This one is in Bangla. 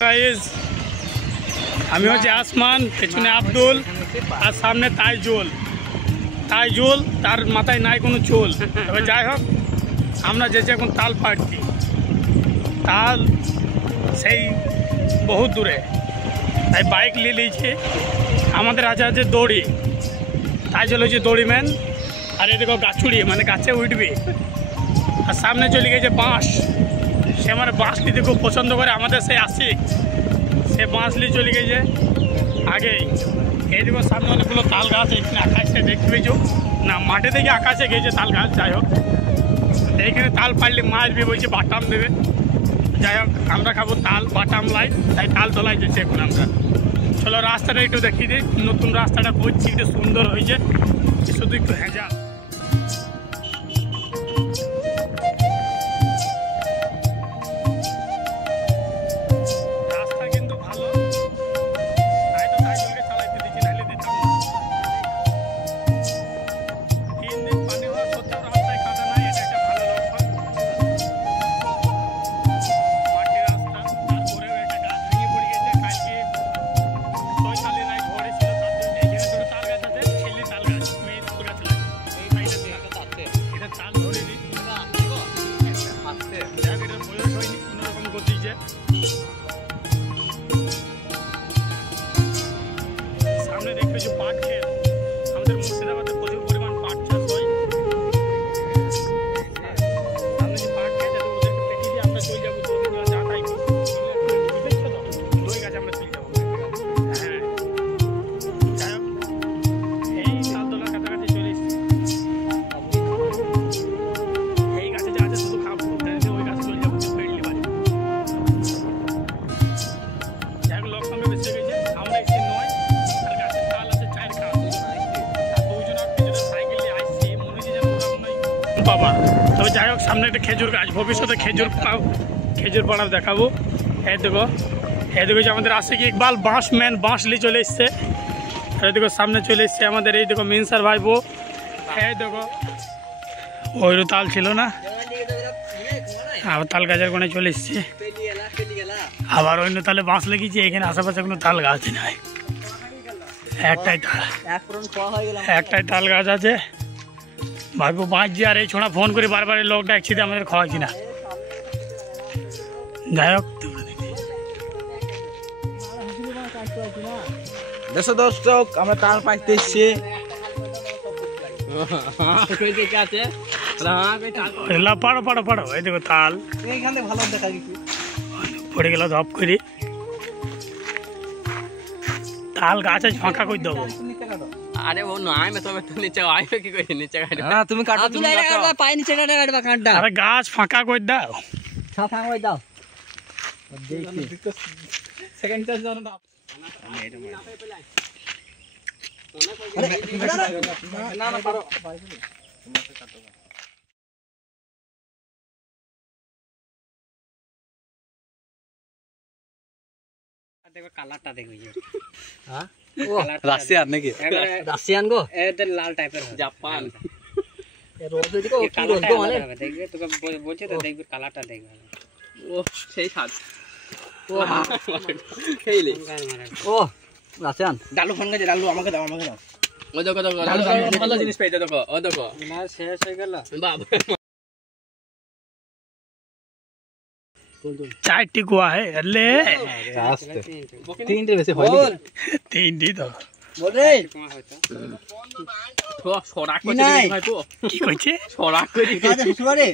गाइस আমি হচ্ছে আসমান, পেছনে আব্দুল আর সামনে তাইজুল। তার মাথায় নাই কোনো চুল। তবে যাই হোক, আমরা যেছি এখন তাল পাড়ছি। তাল সেই বহুত দূরে, তাই বাইক নিয়ে নিয়েছি। আমাদের আছে দড়ি, তাইজুল হচ্ছে দড়ি ম্যান। আর এদিকে গাছুড়ি মানে গাছে উঠবে। আর সামনে চলে গেছে বাঁশ, সে আমার বাঁশ নিতে খুব পছন্দ করে। আমাদের সেই আশিক, সে বাঁশ নিয়ে চলে গেছে আগেই। এইদিকে সামনে অনেকগুলো তাল গাছ এখানে আকাশে দেখতে পেয়েছো না, মাঠে থেকে আকাশে গেছে তাল গাছ। যাই হোক, এইখানে তাল পারলে মাছ দিয়ে বলছে বাটাম দেবে। যাই হোক, আমরা খাবো তাল বাটাম লাই, তাই তাল তোলাই যেছে এখন আমরা। চলো রাস্তাটা একটু দেখিয়ে দিই। নতুন রাস্তাটা করছি, একটু সুন্দর হয়েছে, শুধু একটু হেঁজা। সামনে দেখবে যে পাট খেত, আমাদের মুর্শিদাবাদে প্রচুর পরিমাণ পাট চাষ হয়। সামনে যে পাট খেত আছে, ওদেরকে পেটি দিয়ে আমরা চলে যাবো। যা তাই দই গাছে আমরা চলে যাবো। হ্যাঁ, যাই হোক, এই তালতলার কাছাকাছি চলে এসেছি। এই গাছে যা আছে শুধু খাবো, ওই গাছে চলে যাবো। ফেরলি বাড়ি যাই হোক, লোক সামনে বেঁচে গেছে। আমরা এসে নয়, আর গাছের তাল আছে 4 খাত। দুজনের পেছনে সাইকেল নিয়ে আসছি, মনে হচ্ছে যেন ওরা মনে হয় বাবা। তবে যাই হোক, সামনে একটা খেজুর গাছ, ভবিষ্যতে খেজুর পাড়া দেখাবো। এই দেখো যে আমাদের আসে কি ইকবাল বাঁশ ম্যান, বাঁশ নিয়ে চলে এসছে। এই দেখো সামনে চলে এসছে আমাদের, এই দেখো মিনসার ভাইবো। এই দেখো ওইরও তাল ছিল না, আবার তাল গাছের কোণে চলে এসছে। আবার অন্য তালে বাঁশ লেগেছে। এখানে আশেপাশে কোনো তাল গাছ নাই, একটাই তাল গাছ আছে। ভাইবো বাঁচছি। আর এই ছোঁড়া ফোন করে বারবার লোক ডাকছি, আমাদের খাওয়াচ্ছি না। যাই হোক, দর্শক আমরা তাল পাইতে এসছি। পাড়ো এই দেখো তাল পড়ে গেল ধপ করে। তাল গাছ আছে, ফাঁকা করে দেবো। আরে ও নয়, তবে তো নিচে আইবে কি করে নিচে কাটবে? না তুমি কাটো, তুমি কাটো। পাই নিচে কাটবা কাটটা। আরে গাছ ফাঁকা করে দাও, ফাঁকা করে দাও। দেখি সেকেন্ড চার্জ দাও না। না না পারো। দেখো কালারটা দেখো। হ্যাঁ, ও রাশিয়ান নাকি? রাশিয়ান গো, এদের লাল টাইপের জাপান। এর রোজ দেখো কি রোজ গো, মানে দেখবে তোকে বলছে তো, দেখবে কালারটা দেখবে। ও সেই স্বাদ। ও খেইলে ও রাশিয়ান। ডালু ফোন গেছে, ডালু আমাকে দাও। ও দেখো ভালো জিনিস পেয়েছে। দেখো ও দেখো না, শেষ হয়ে গেল বাবা। 4টি কুয়া है अल्ले, 3টে বেশি হয়নি। 3টি তো বল রে। তো ছড়া করে দিই ভাই। তো কি কইছে? ছড়া করে দিই। আরে শুবারে